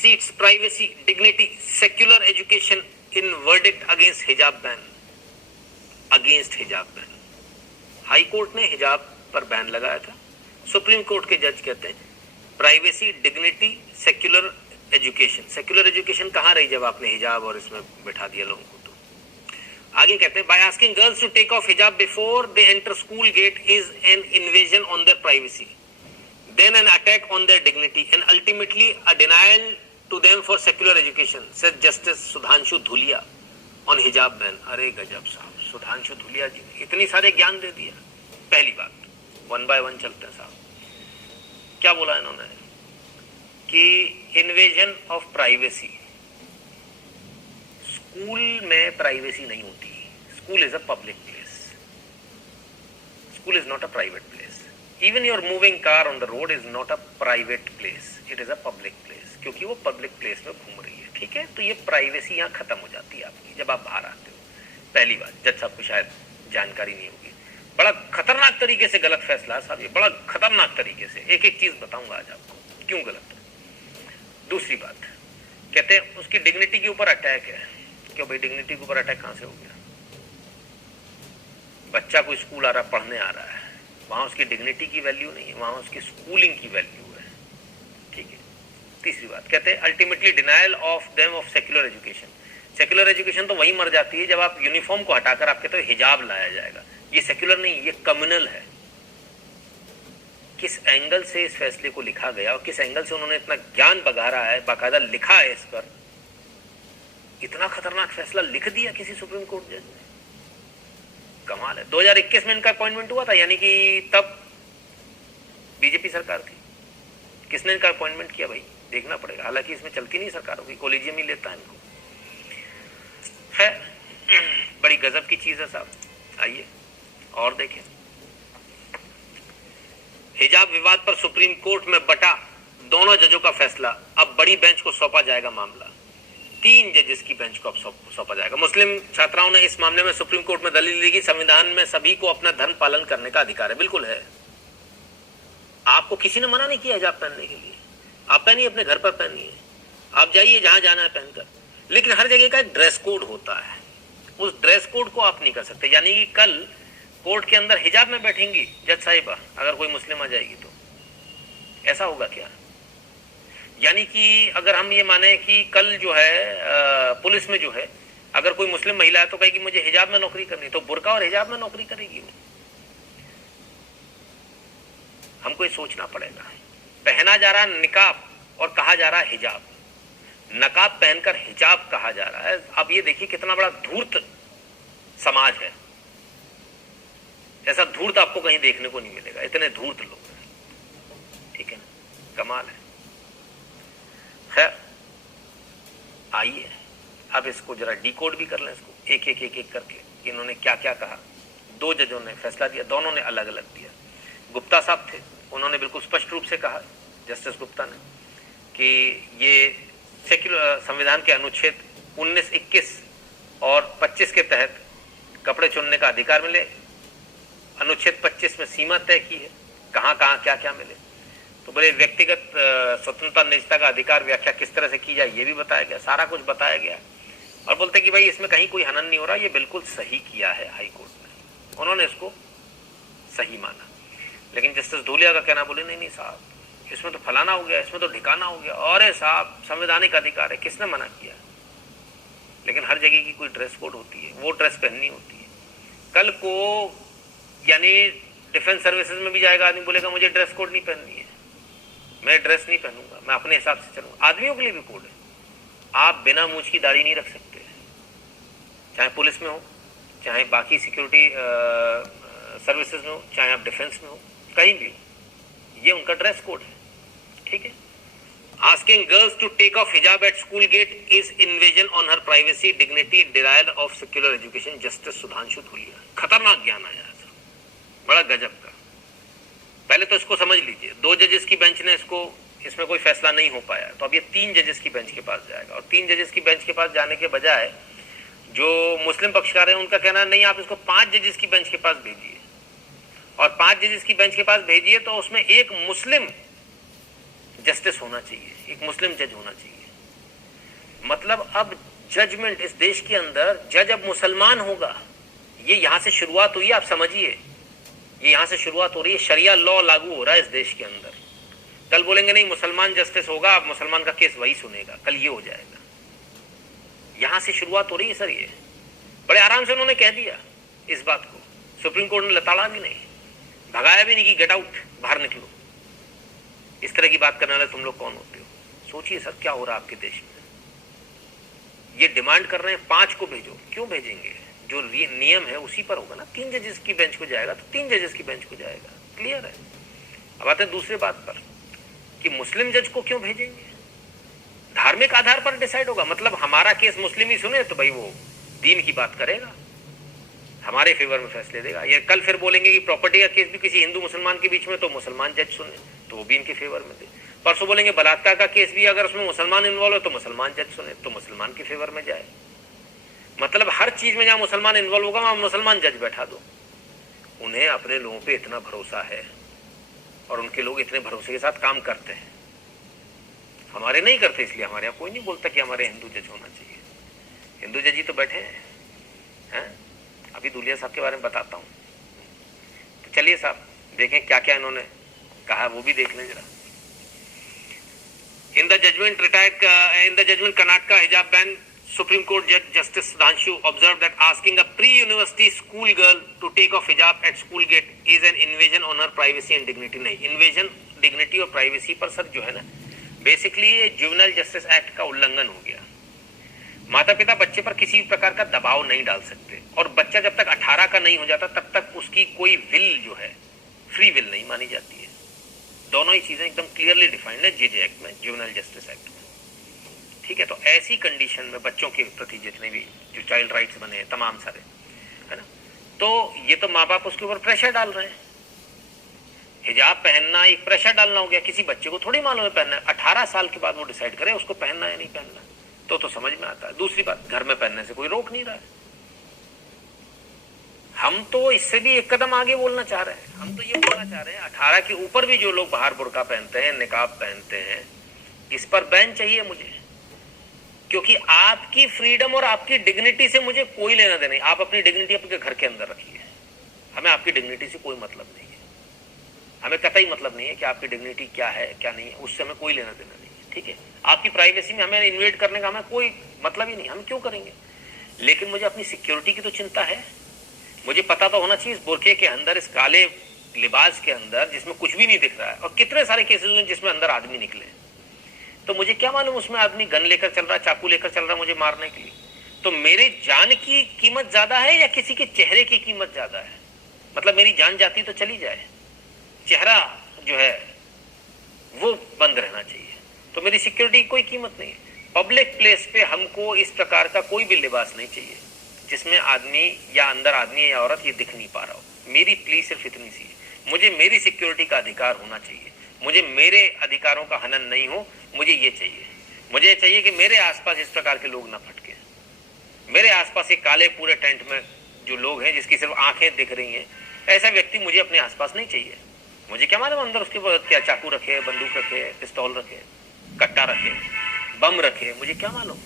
seats, privacy, dignity, secular education in verdict against hijab ban. Against hijab ban. High court ने हिजाब पर ban लगाया था. Supreme court के जज कहते हैं privacy, dignity, secular education. Secular education कहाँ रही जब आपने हिजाब और इसमें बैठा दिया लोगों को. आगे कहते हैं by asking girls to take off hijab before they enter school gate is an invasion on their privacy, then an attack on their dignity and ultimately a denial to them for secular education, said justice Sudhanshu Dhulia on hijab ban. अरे गजब साहब, सुधांशु धूलिया जी ने इतनी सारे ज्ञान दे दिया. पहली बात, वन बाय वन चलते हैं साहब. क्या बोला इन्होंने कि इन्वेजन ऑफ प्राइवेसी. स्कूल में प्राइवेसी नहीं होती. School is a public place. School is not a private place. Even your moving car on the road is not a private place, it is a public place, क्योंकि वो public place में घूम रही है. ठीक है, तो ये प्राइवेसी यहाँ खत्म हो जाती है आपकी जब आप बाहर आते हो. पहली बात, जज साहब को शायद जानकारी नहीं होगी, बड़ा खतरनाक तरीके से गलत फैसला साहब, ये बड़ा खतरनाक तरीके से. एक एक चीज बताऊंगा आज आपको क्यों गलत है. दूसरी बात, कहते हैं उसकी डिग्निटी के ऊपर अटैक है. क्यों भाई, डिग्निटी के ऊपर अटैक कहां से हो गया? बच्चा कोई स्कूल आ रहा, पढ़ने आ रहा है, वहां उसकी डिग्निटी की वैल्यू नहीं है, वहां उसकी स्कूलिंग की वैल्यू है. ठीक है. तीसरी बात, कहते हैं ultimately denial of them of secular education. Secular education तो वही मर जाती है जब आप यूनिफॉर्म को हटाकर आप कहते हो हिजाब लाया जाएगा. ये सेक्युलर नहीं, ये कम्युनल है. किस एंगल से इस फैसले को लिखा गया और किस एंगल से उन्होंने इतना ज्ञान बघारा है, बाकायदा लिखा है इस पर. इतना खतरनाक फैसला लिख दिया किसी सुप्रीम कोर्ट जज ने. कमाल है. 2021 में इनका अपॉइंटमेंट हुआ था, यानी कि तब बीजेपी सरकार थी. किसने इनका अपॉइंटमेंट किया भाई, देखना पड़ेगा. हालांकि इसमें चलती नहीं सरकार होगी, कॉलेजियम ही लेता है इनको. है बड़ी गजब की चीज है साहब. आइए और देखें. हिजाब विवाद पर सुप्रीम कोर्ट में बटा दोनों जजों का फैसला. अब बड़ी बेंच को सौंपा जाएगा मामला. 3 जजेस की बेंच को अब सौंपा जाएगा. मुस्लिम छात्राओं ने इस मामले में सुप्रीम कोर्ट में दलील दी कि संविधान में सभी को अपना धर्म पालन करने का अधिकार है. बिल्कुल है. आपको किसी ने मना नहीं किया हिजाब पहनने के लिए. आप पहनिए, अपने घर पर पहनिए, आप जाइए जहां जाना है पहनकर. लेकिन हर जगह का एक ड्रेस कोड होता है. उस ड्रेस कोड को आप नहीं कर सकते. यानी कि कल कोर्ट के अंदर हिजाब में बैठेंगी जज साहिबा, अगर कोई मुस्लिम आ जाएगी तो ऐसा होगा क्या? यानी कि अगर हम ये माने कि कल जो है पुलिस में जो है अगर कोई मुस्लिम महिला है तो कहेगी मुझे हिजाब में नौकरी करनी, तो बुर्का और हिजाब में नौकरी करेगी वो. हमको ये सोचना पड़ेगा. पहना जा रहा निकाब और कहा जा रहा हिजाब. नकाब पहनकर हिजाब कहा जा रहा है. अब ये देखिए कितना बड़ा धूर्त समाज है. ऐसा धूर्त आपको कहीं देखने को नहीं मिलेगा. इतने धूर्त लोग हैं. ठीक है ना, कमाल है. खैर आइए अब इसको जरा डिकोड भी कर लें, इसको एक एक करके इन्होंने क्या क्या कहा. 2 जजों ने फैसला दिया, दोनों ने अलग अलग दिया. गुप्ता साहब थे, उन्होंने बिल्कुल स्पष्ट रूप से कहा, जस्टिस गुप्ता ने, कि ये सेक्युलर संविधान के अनुच्छेद 19, 21 और 25 के तहत कपड़े चुनने का अधिकार मिले. अनुच्छेद 25 में सीमा तय की है, कहाँ कहाँ क्या क्या मिले. तो बोले व्यक्तिगत स्वतंत्रता निजता का अधिकार व्याख्या किस तरह से की जाए ये भी बताया गया, सारा कुछ बताया गया. और बोलते कि भाई इसमें कहीं कोई हनन नहीं हो रहा, ये बिल्कुल सही किया है हाई कोर्ट ने. उन्होंने इसको सही माना. लेकिन जस्टिस धूलिया का कहना, बोले नहीं नहीं साहब इसमें तो फलाना हो गया, इसमें तो ढिकाना हो गया. और साहब संवैधानिक अधिकार है, किसने मना किया? लेकिन हर जगह की कोई ड्रेस कोड होती है, वो ड्रेस पहननी होती है. कल को यानी डिफेंस सर्विसेज में भी जाएगा आदमी, बोलेगा मुझे ड्रेस कोड नहीं पहननी है, मैं ड्रेस नहीं पहनूंगा, मैं अपने हिसाब से चलूंगा. आदमियों के लिए भी कोड है. आप बिना मूंछ की दाढ़ी नहीं रख सकते, चाहे पुलिस में हो, चाहे बाकी सिक्योरिटी सर्विसेज में हो, चाहे आप डिफेंस में हो, कहीं भी हो. ये उनका ड्रेस कोड है. ठीक है. Asking girls to take off hijab at school gate is invasion on her privacy, dignity, denial of secular education. Justice Sudhanshu Dhulia. खतरनाक ज्ञान आया था, बड़ा गजब का. पहले तो इसको समझ लीजिए, 2 जजेस की बेंच ने इसमें कोई फैसला नहीं हो पाया, तो अब ये 3 जजेस की बेंच के पास जाएगा. और 3 जजेस की बेंच के पास जाने के बजाय जो मुस्लिम पक्षकार है उनका कहना नहीं, आप इसको 5 जजेस की बेंच के पास भेजिए. और 5 जजेस की बेंच के पास भेजिए तो उसमें एक मुस्लिम जस्टिस होना चाहिए, एक मुस्लिम जज होना चाहिए। मतलब अब जजमेंट इस देश के अंदर, जज अब मुसलमान होगा। ये यहां से शुरुआत हुई है, आप समझिए, ये यहां से शुरुआत हो रही है। शरिया लॉ लागू हो रहा है इस देश के अंदर। कल बोलेंगे नहीं मुसलमान जस्टिस होगा, अब मुसलमान का केस वही सुनेगा, कल ये हो जाएगा। यहां से शुरुआत हो रही है सर। ये बड़े आराम से उन्होंने कह दिया इस बात को, सुप्रीम कोर्ट ने लताड़ा भी नहीं, भगाया भी नहीं कि गेट आउट, बाहर निकलो। इस तरह की बात करने वाले तुम लोग कौन होते हो? सोचिए सर क्या हो रहा है आपके देश में। ये डिमांड कर रहे हैं 5 को भेजो, क्यों भेजेंगे? जो नियम है उसी पर होगा ना। 3 जजेस की बेंच को जाएगा तो 3 जजेस की बेंच को जाएगा, क्लियर है। अब आते हैं दूसरी बात पर कि मुस्लिम जज को क्यों भेजेंगे? धार्मिक आधार पर डिसाइड होगा। मतलब हमारा केस मुस्लिम ही सुने तो भाई वो दीन की बात करेगा, हमारे फेवर में फैसले देगा। ये कल फिर बोलेंगे कि प्रॉपर्टी का केस भी किसी हिंदू मुसलमान के बीच में तो मुसलमान जज सुने तो वो भी इनके फेवर में दे। परसों बोलेंगे बलात्कार का केस भी अगर उसमें मुसलमान इन्वॉल्व हो तो मुसलमान जज सुने तो मुसलमान के फेवर में जाए। मतलब हर चीज में जहां मुसलमान इन्वॉल्व होगा वहां मुसलमान जज बैठा दो। उन्हें अपने लोगों पे इतना भरोसा है और उनके लोग इतने भरोसे के साथ काम करते हैं। हमारे नहीं करते, इसलिए हमारे यहाँ कोई नहीं बोलता कि हमारे हिंदू जज होना चाहिए। हिंदू जज ही तो बैठे हैं। अभी दुलिया साहब के बारे में बताता हूँ, तो चलिए साहब देखें क्या क्या इन्होंने कहा, वो भी देख लें जरा। इन द जजमेंट कर्नाटका हिजाब ban, Supreme Court Judge Justice Sudhanshu observed that asking a pre-university school girl to take off hijab at school gate is an invasion on her privacy and dignity। नहीं, invasion dignity और privacy पर sir जो है ना, basically ये juvenile justice act का उल्लंघन हो गया। माता पिता बच्चे पर किसी प्रकार का दबाव नहीं डाल सकते और बच्चा जब तक 18 का नहीं हो जाता तब तक उसकी कोई विल जो है फ्री विल नहीं मानी जाती है। दोनों ही चीजें एकदम क्लियरली डिफाइंड है जेजे एक्ट में, जुवेनाइल जस्टिस एक्ट में, ठीक है। तो ऐसी कंडीशन में बच्चों के प्रति जितने भी जो चाइल्ड राइट्स बने हैं तमाम सारे, है ना, तो ये तो माँ बाप उसके ऊपर प्रेशर डाल रहे हैं। हिजाब पहनना एक प्रेशर डालना हो गया। किसी बच्चे को थोड़ी मालूम है पहनना है, 18 साल के बाद वो डिसाइड करे उसको पहनना है नहीं पहनना, तो समझ में आता है। दूसरी बात, घर में पहनने से कोई रोक नहीं रहा है। हम तो इससे भी एक कदम आगे बोलना चाह रहे हैं। हम तो ये बोलना चाह रहे हैं 18 के ऊपर भी जो लोग बाहर बुर्का पहनते हैं, निकाब पहनते हैं, इस पर बैन चाहिए मुझे, क्योंकि आपकी फ्रीडम और आपकी डिग्निटी से मुझे कोई लेना देना नहीं। आप अपनी डिग्निटी अपने घर के अंदर रखिए, हमें आपकी डिग्निटी से कोई मतलब नहीं है। हमें कतई मतलब नहीं है कि आपकी डिग्निटी क्या है क्या नहीं है, उससे हमें कोई लेना देना नहीं है, ठीक है। आपकी प्राइवेसी में हमें इन्वेड करने का हमें कोई मतलब ही नहीं, हम क्यों करेंगे। लेकिन मुझे अपनी सिक्योरिटी की तो चिंता है। मुझे पता तो होना चाहिए इस बुर्के के अंदर, इस काले लिबास के अंदर जिसमें कुछ भी नहीं दिख रहा है, और कितने सारे केसेस हुए जिसमें अंदर आदमी निकले, तो मुझे क्या मालूम उसमें आदमी गन लेकर चल रहा है, चाकू लेकर चल रहा है मुझे मारने के लिए। तो मेरी जान की कीमत ज्यादा है या किसी के चेहरे की कीमत ज्यादा है? मतलब मेरी जान जाती तो चली जाए, चेहरा जो है वो बंद रहना चाहिए, तो मेरी सिक्योरिटी की कोई कीमत नहीं है। पब्लिक प्लेस पे हमको इस प्रकार का कोई भी लिबास नहीं चाहिए जिसमें आदमी या अंदर आदमी या औरत ये दिख नहीं पा रहा हो। मेरी प्लीज सिर्फ इतनी सी है, मुझे मेरी सिक्योरिटी का अधिकार होना चाहिए। मुझे मेरे अधिकारों का हनन नहीं हो, मुझे ये चाहिए। मुझे चाहिए कि मेरे आसपास इस प्रकार के लोग ना फटके। मेरे आसपास एक काले पूरे टेंट में जो लोग हैं जिसकी सिर्फ आंखें दिख रही हैं, ऐसा व्यक्ति मुझे अपने आसपास नहीं चाहिए। मुझे क्या मालूम अंदर उसके क्या चाकू रखे, बंदूक रखे, पिस्तौल रखे, कट्टा रखे, बम रखे, मुझे क्या मालूम।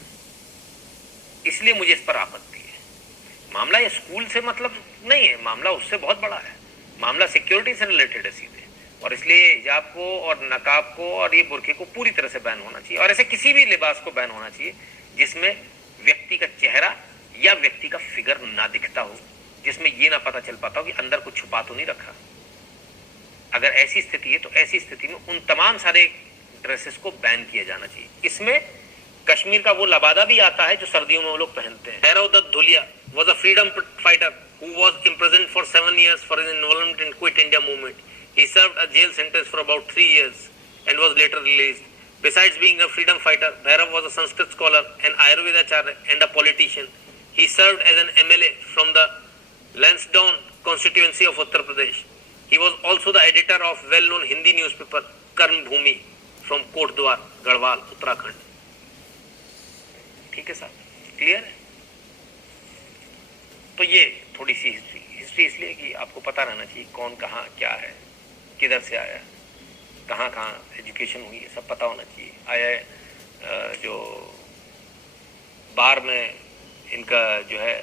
इसलिए मुझे इस पर आपत्ति है। मामला ये स्कूल से मतलब नहीं है, मामला उससे बहुत बड़ा है। मामला सिक्योरिटी से रिलेटेड है सीधे, और इसलिए हिजाब को और नकाब को और ये बुर्के को पूरी तरह से बैन होना चाहिए, और ऐसे किसी भी लिबास को बैन होना चाहिए जिसमें व्यक्ति का चेहरा या व्यक्ति का फिगर ना दिखता हो, जिसमें ये ना पता चल पाता हो कि अंदर कुछ छुपा तो नहीं रखा। अगर ऐसी स्थिति है तो ऐसी स्थिति में उन तमाम सारे ड्रेसेस को बैन किया जाना चाहिए। इसमें कश्मीर का वो लबादा भी आता है जो सर्दियों में वो लोग पहनते हैं। Bhairav Dutt Dhulia was a freedom fighter who was imprisoned for 7 years for his involvement in Quit India movement. He served a jail sentence for about 3 years and was later released. Besides being a freedom fighter, Bhairav was a Sanskrit scholar, an Ayurvedacharya and a politician. He served as an MLA from the Lansdowne constituency of Uttar Pradesh. He was also the editor of well-known Hindi newspaper Karm Bhumi from Kotdwar, Garhwal, Uttarakhand. ठीक है साहब, clear है? तो ये थोड़ी सी history इसलिए कि आपको पता रहना चाहिए कौन कहाँ क्या है, किधर से आया, कहाँ कहाँ एजुकेशन हुई है, सब पता होना चाहिए। जो बार में इनका जो है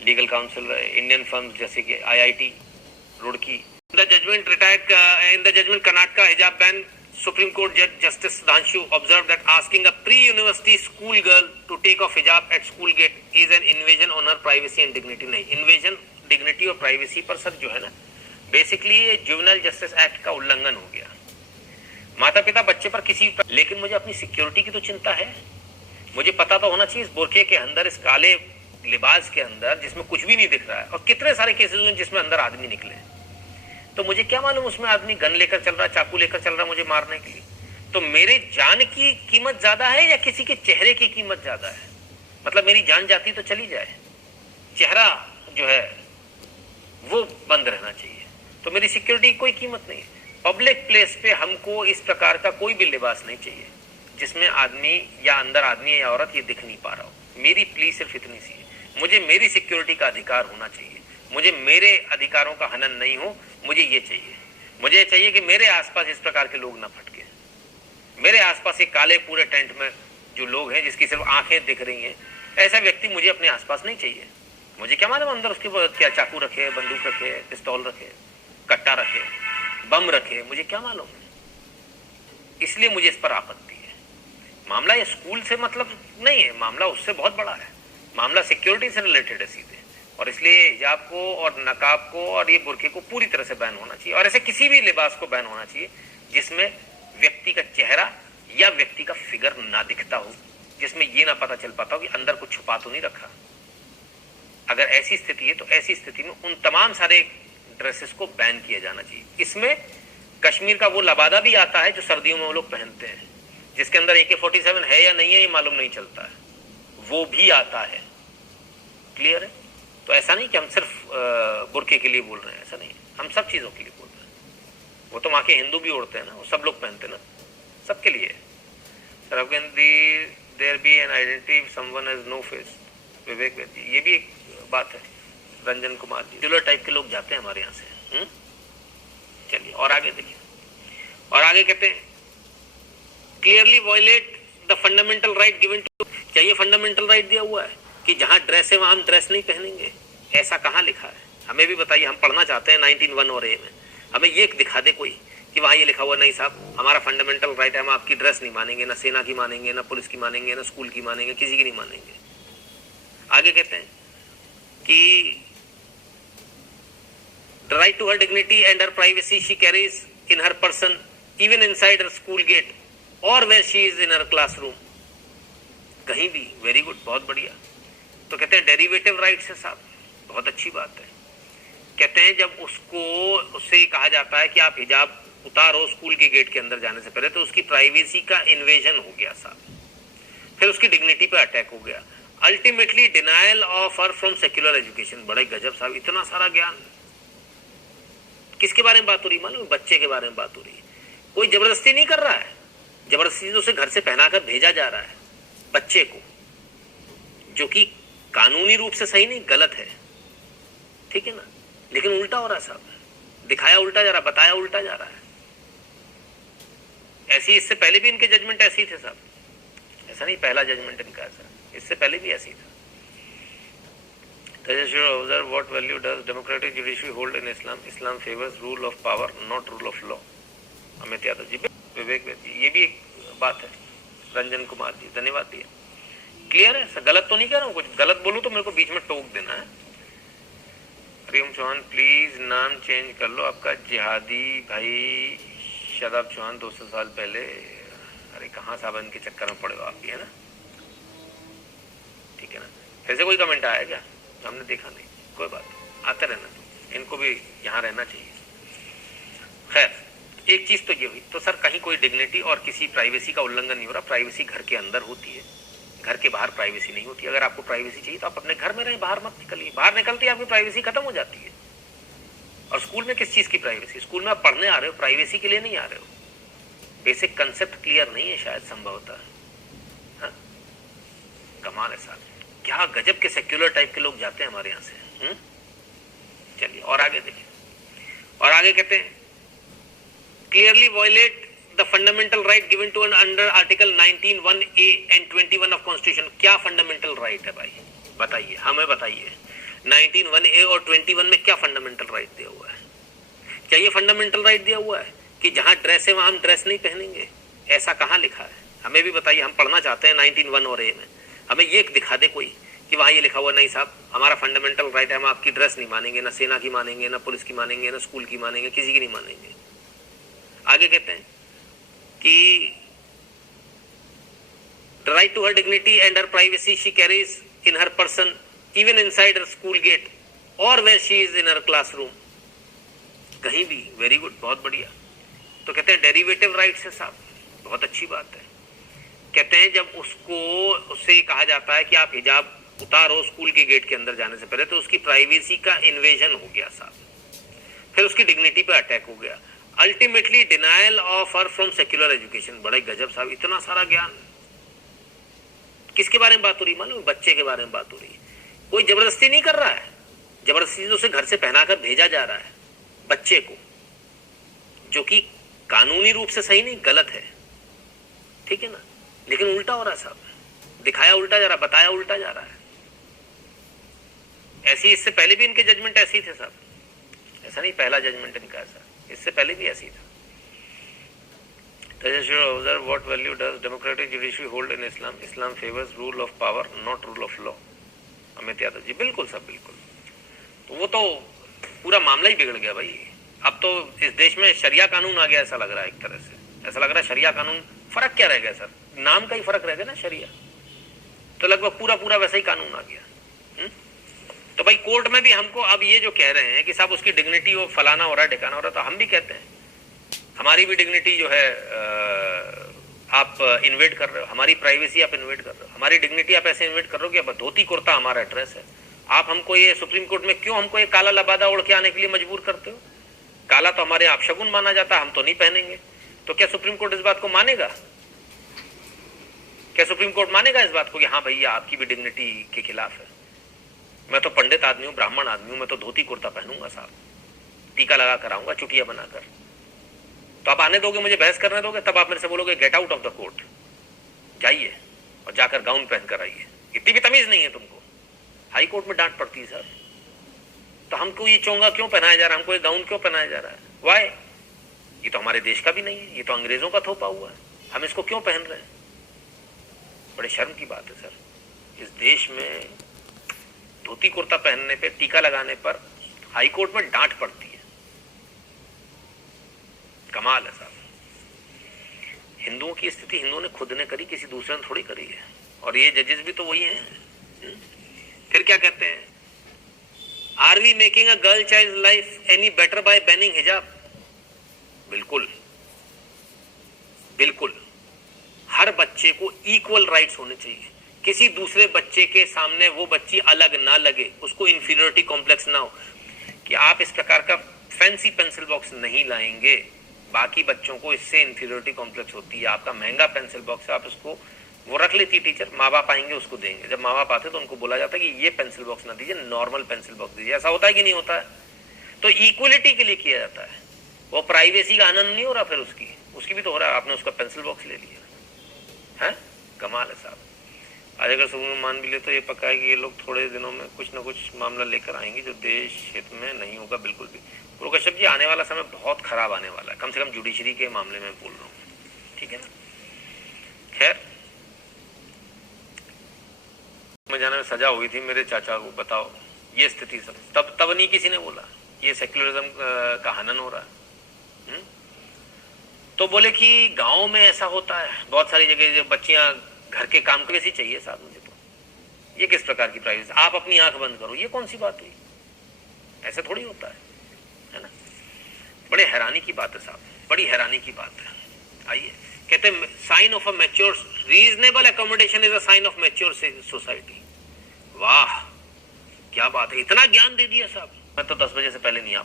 लीगल काउंसिल इंडियन फर्म्स जैसे कि IIT Roorkee. In the judgement Karnataka हिजाब ban, Supreme Court Judge Justice Sudhanshu observed that asking a pre-university school girl to take off hijab at school gate is an invasion on her privacy and dignity। नहीं, invasion dignity और privacy पर sir जो है ना, basically ये juvenile justice act का उल्लंघन हो गया। माता पिता बच्चे पर किसी, लेकिन मुझे अपनी सिक्योरिटी की तो चिंता है। मुझे पता तो होना चाहिए इस बुरके के अंदर, इस काले लिबास के अंदर जिसमें कुछ भी नहीं दिख रहा है, और कितने सारे केसेस हुए जिसमें अंदर आदमी निकले, तो मुझे क्या मालूम उसमें आदमी गन लेकर चल रहा है, चाकू लेकर चल रहा है मुझे मारने के लिए। तो मेरे जान की कीमत ज्यादा है या किसी के चेहरे की कीमत ज्यादा है? मतलब मेरी जान जाती तो चली जाए, चेहरा जो है वो बंद रहना चाहिए, तो मेरी सिक्योरिटी की कोई कीमत नहीं है। पब्लिक प्लेस पे हमको इस प्रकार का कोई भी लिबास नहीं चाहिए जिसमें आदमी या अंदर आदमी या औरत ये दिख नहीं पा रहा हो। मेरी प्लीज सिर्फ इतनी सी है, मुझे मेरी सिक्योरिटी का अधिकार होना चाहिए, मुझे मेरे अधिकारों का हनन नहीं हो, मुझे ये चाहिए। मुझे चाहिए कि मेरे आसपास इस प्रकार के लोग ना फटके, मेरे आसपास एक काले पूरे टेंट में जो लोग हैं जिसकी सिर्फ आंखें दिख रही हैं, ऐसा व्यक्ति मुझे अपने आसपास नहीं चाहिए। मुझे क्या मालूम अंदर उसके क्या चाकू रखे, बंदूक रखे, पिस्तौल रखे, कट्टा रखे, बम रखे, मुझे क्या मालूम। इसलिए मुझे इस पर आपत्ति है। मामला ये स्कूल से मतलब नहीं है, मामला उससे बहुत बड़ा है, मामला सिक्योरिटी से रिलेटेड है सीधे। और इसलिए हिजाब को और नकाब को और ये बुरके को पूरी तरह से बैन होना चाहिए, और ऐसे किसी भी लिबास को बैन होना चाहिए जिसमें व्यक्ति का चेहरा या व्यक्ति का फिगर ना दिखता हो, जिसमें ये ना पता चल पाता हो कि अंदर कुछ छुपा तो नहीं रखा। अगर ऐसी स्थिति है तो ऐसी स्थिति में उन तमाम सारे ड्रेसेस को बैन किया जाना चाहिए। इसमें कश्मीर का वो लबादा भी आता है जो सर्दियों में वो लोग पहनते हैं, जिसके अंदर AK-47 है या नहीं है ये मालूम नहीं चलता है, वो भी आता है। क्लियर है? तो ऐसा नहीं कि हम सिर्फ बुरके के लिए बोल रहे हैं, ऐसा नहीं, हम सब चीजों के लिए बोल रहे हैं। वो तो वहां के हिंदू भी ओढ़ते हैं ना, वो सब लोग पहनते हैं ना, सबके लिए। Sir can there be an identity someone has no face, विवेक व्यक्ति, ये भी एक बात है। रंजन कुमार जी, जुलर टाइप के लोग जाते हैं हमारे यहाँ से। चलिए और आगे देखिए, और आगे कहते हैं clearly violate the fundamental right given to. क्या ये फंडामेंटल राइट दिया हुआ है कि जहां ड्रेस है वहां हम ड्रेस नहीं पहनेंगे? ऐसा कहां लिखा है? हमें भी बताइए, हम पढ़ना चाहते हैं 19(1) और A में, हमें ये दिखा दे कोई कि वहां ये लिखा हुआ नहीं साहब हमारा फंडामेंटल राइट है, हम आपकी ड्रेस नहीं मानेंगे, ना सेना की मानेंगे, ना पुलिस की मानेंगे, ना स्कूल की मानेंगे, किसी की नहीं मानेंगे। आगे कहते हैं कि the right to her dignity and her privacy she carries in her person even inside her school gate और where she is in her classroom, कहीं भी। वेरी गुड, बहुत बढ़िया। तो कहते हैं डेरिवेटिव राइट्स है साहब, बहुत अच्छी बात है। कहते हैं जब उससे कहा जाता है कि आप हिजाब उतारो स्कूल के गेट के अंदर जाने से पहले, तो उसकी प्राइवेसी का इन्वेजन हो गया साहब, फिर उसकी डिग्निटी पे अटैक हो गया। Ultimately denial of her from secular education. बड़े गजब साहब, इतना सारा ज्ञान। किसके बारे में बात हो रही मालूम? बच्चे के बारे में बात हो रही है। कोई जबरदस्ती नहीं कर रहा है, जबरदस्ती उसे घर से पहनाकर भेजा जा रहा है बच्चे को, जो कि कानूनी रूप से सही नहीं, गलत है, ठीक है ना, लेकिन उल्टा हो रहा है साहब, दिखाया उल्टा जा रहा, बताया उल्टा जा रहा है। ऐसी इससे पहले भी इनके जजमेंट ऐसे ही थे साहब, ऐसा नहीं पहला जजमेंट इनका ऐसा, इससे पहले भी ऐसी था। Observe what value does democratic judiciary hold in Islam? Islam favors rule of power, not rule of law. Amit Yadav ji, विवेक व्यक्ति, ये भी एक बात है। रंजन कुमार जी, धन्यवाद दिया। क्लियर है? गलत तो नहीं कह रहा हूँ, कुछ गलत बोलूं तो मेरे को बीच में टोक देना है। हरिओम चौहान, प्लीज नाम चेंज कर लो आपका। जिहादी भाई शादाब चौहान 200 साल पहले। अरे कहाँ साहब इनके चक्कर में पड़े हो आप भी, है ना? ठीक है ना? फिर से कोई कमेंट आया क्या? हमने देखा नहीं, कोई बात, आते रहना, इनको भी यहाँ रहना चाहिए। खैर, एक चीज तो ये हुई, तो सर कहीं कोई डिग्निटी और किसी प्राइवेसी का उल्लंघन नहीं हो रहा। प्राइवेसी घर के अंदर होती है, घर के बाहर प्राइवेसी नहीं होती। अगर आपको प्राइवेसी चाहिए तो आप अपने घर में रहें, बाहर मत निकलिए। बाहर निकलते ही आपकी प्राइवेसी खत्म हो जाती है। और स्कूल में किस चीज की प्राइवेसी? स्कूल में आप पढ़ने आ रहे हो, प्राइवेसी के लिए नहीं आ रहे हो। बेसिक कंसेप्ट क्लियर नहीं है शायद, संभवतः। हाँ, कमाल है साहब, क्या गजब के सेक्युलर टाइप के लोग जाते हैं हमारे यहाँ से। चलिए और आगे देखिए, और आगे कहते हैं clearly violate the fundamental right given to under article 19(1)(a) and 21 of constitution. क्या फंडामेंटल राइट है भाई, बताइए, हमें बताइए। 19(1)(a) और 21 में क्या फंडामेंटल राइट दिया हुआ है? क्या ये फंडामेंटल राइट दिया हुआ है कि जहां ड्रेस है वहां हम ड्रेस नहीं पहनेंगे? ऐसा कहां लिखा है? हमें भी बताइए, हम पढ़ना चाहते हैं 19(1) और (a) में। हमें ये दिखा दे कोई कि वहां ये लिखा हुआ नहीं साहब हमारा फंडामेंटल राइट है, हम आपकी ड्रेस नहीं मानेंगे, ना सेना की मानेंगे, ना पुलिस की मानेंगे, ना स्कूल की मानेंगे, किसी की नहीं मानेंगे। आगे कहते हैं कि the right to her dignity and her privacy she carries in her person even inside her school gate और where she is in her classroom. कहीं भी, वेरी गुड, बहुत बढ़िया। तो कहते हैं डेरिवेटिव राइट्स है साहब, बहुत अच्छी बात है। कहते हैं जब उससे कहा जाता है कि आप हिजाब उतारो स्कूल के गेट के अंदर जाने से पहले, तो उसकी प्राइवेसी का इन्वेजन हो गया साहब, फिर उसकी डिग्निटी पे अटैक हो गया। Ultimately denial of her from secular education. बड़ा गजब साहब, इतना सारा ज्ञान। किसके बारे में बात हो रही मालूम? बच्चे के बारे में बात हो रही है। कोई जबरदस्ती नहीं कर रहा है, जबरदस्ती तो उसे घर से पहनाकर भेजा जा रहा है बच्चे को, जो कि कानूनी रूप से सही नहीं, गलत है, ठीक है ना, लेकिन उल्टा हो रहा है साहब, दिखाया उल्टा जा रहा, बताया उल्टा जा रहा है। ऐसी इससे पहले भी इनके जजमेंट ऐसे ही थे साहब, ऐसा नहीं पहला जजमेंट इनका ऐसा, इससे पहले भी ऐसी था। What value does democratic judiciary hold in Islam? Islam favors rule of power, not rule of law. Amit Yadav ji, बिल्कुल साहब, बिल्कुल। तो वो तो पूरा मामला ही बिगड़ गया भाई। अब तो इस देश में शरिया कानून आ गया, ऐसा लग रहा है, एक तरह से ऐसा लग रहा है शरिया कानून। फर्क क्या रह गया सर? नाम का ही फर्क रह गया ना, शरिया तो लगभग पूरा पूरा वैसा ही कानून आ गया। तो भाई कोर्ट में भी हमको अब ये जो कह रहे हैं कि साहब उसकी डिग्निटी वो फलाना हो रहा है, ठिकाना हो रहा है, तो हम भी कहते हैं हमारी भी डिग्निटी जो है आप इन्वेट कर रहे हो, हमारी प्राइवेसी आप इन्वेट कर रहे हो, हमारी डिग्निटी आप ऐसे इन्वेट कर रहे हो कि अब धोती कुर्ता हमारा ड्रेस है। आप हमको ये सुप्रीम कोर्ट में क्यों हमको ये काला लबादा ओढ़ के आने के लिए मजबूर करते हो? काला तो हमारे आप शगुन माना जाता है, हम तो नहीं पहनेंगे। तो क्या सुप्रीम कोर्ट इस बात को मानेगा? क्या सुप्रीम कोर्ट मानेगा इस बात को कि हाँ भैया आपकी भी डिग्निटी के खिलाफ है? मैं तो पंडित आदमी हूँ, ब्राह्मण आदमी हूँ, मैं तो धोती कुर्ता पहनूंगा साहब, टीका लगा कर आऊंगा, चुटिया बनाकर। तो आप आने दोगे, मुझे बहस करने दोगे? तब आप मेरे से बोलोगे get out of the court, जाइए और जाकर गाउन पहन कर आइए। इतनी भी तमीज नहीं है तुमको। हाई कोर्ट में डांट पड़ती है सर। तो हमको ये चोंगा क्यों पहनाया जा रहा है, हमको ये गाउन क्यों पहनाया जा रहा है? वाई? ये तो हमारे देश का भी नहीं है, ये तो अंग्रेजों का थोपा हुआ है, हम इसको क्यों पहन रहे हैं? बड़े शर्म की बात है सर। इस देश में धोती कुर्ता पहनने पे, टीका लगाने पर हाई कोर्ट में डांट पड़ती है। कमाल है साहब। हिंदुओं की स्थिति हिंदुओं ने खुद ने करी, किसी दूसरे ने थोड़ी करी है। और ये जजेस भी तो वही हैं। फिर क्या कहते हैं? Are we making a girl child life any better by banning हिजाब? बिल्कुल बिल्कुल। हर बच्चे को इक्वल राइट्स होने चाहिए। किसी दूसरे बच्चे के सामने वो बच्ची अलग ना लगे, उसको इंफीरियरिटी कॉम्प्लेक्स ना हो कि आप इस प्रकार का फैंसी पेंसिल बॉक्स नहीं लाएंगे, बाकी बच्चों को इससे इंफीरियरिटी कॉम्प्लेक्स होती है। आपका महंगा पेंसिल बॉक्स है, आप इसको, वो रख लेती है टीचर, माँ बाप आएंगे उसको देंगे। जब माँ बाप आते तो उनको बोला जाता है कि ये पेंसिल बॉक्स ना दीजिए, नॉर्मल पेंसिल बॉक्स दीजिए। ऐसा होता है कि नहीं होता है? तो इक्वलिटी के लिए किया जाता है। वो प्राइवेसी का आनंद नहीं हो रहा, फिर उसकी भी तो हो रहा है। आपने उसका पेंसिल बॉक्स ले लिया है। कमाल है साहब। आज अगर सुप्रीम मान भी ले तो ये पक्का है कि ये लोग थोड़े दिनों में कुछ ना कुछ मामला लेकर आएंगे जो देश हित में नहीं होगा। बिल्कुल भी। गुरु कश्यप जी, आने वाला समय बहुत खराब आने वाला है, कम से कम जुडिशरी के मामले में बोल रहा हूँ, ठीक है ना। खैर, में जाने में सजा हुई थी मेरे चाचा को, बताओ ये स्थिति सब। तब नहीं किसी ने बोला ये सेक्युलरिज्म का हनन हो रहा है। तो बोले कि गांव में ऐसा होता है, बहुत सारी जगह जो बच्चियां घर के काम कैसी चाहिए साहब मुझे तो। ये किस प्रकार की प्राइवेसी? आप अपनी आंख बंद करो, ये कौन सी बात हुई? ऐसा थोड़ी होता है ना। बड़े हैरानी की बात है साहब, बड़ी हैरानी की बात है। आइए, कहते हैं sign of a mature, reasonable accommodation is a sign of mature society. वाह क्या बात है, इतना ज्ञान दे दिया साहब। मैं तो 10 बजे से पहले नहीं आ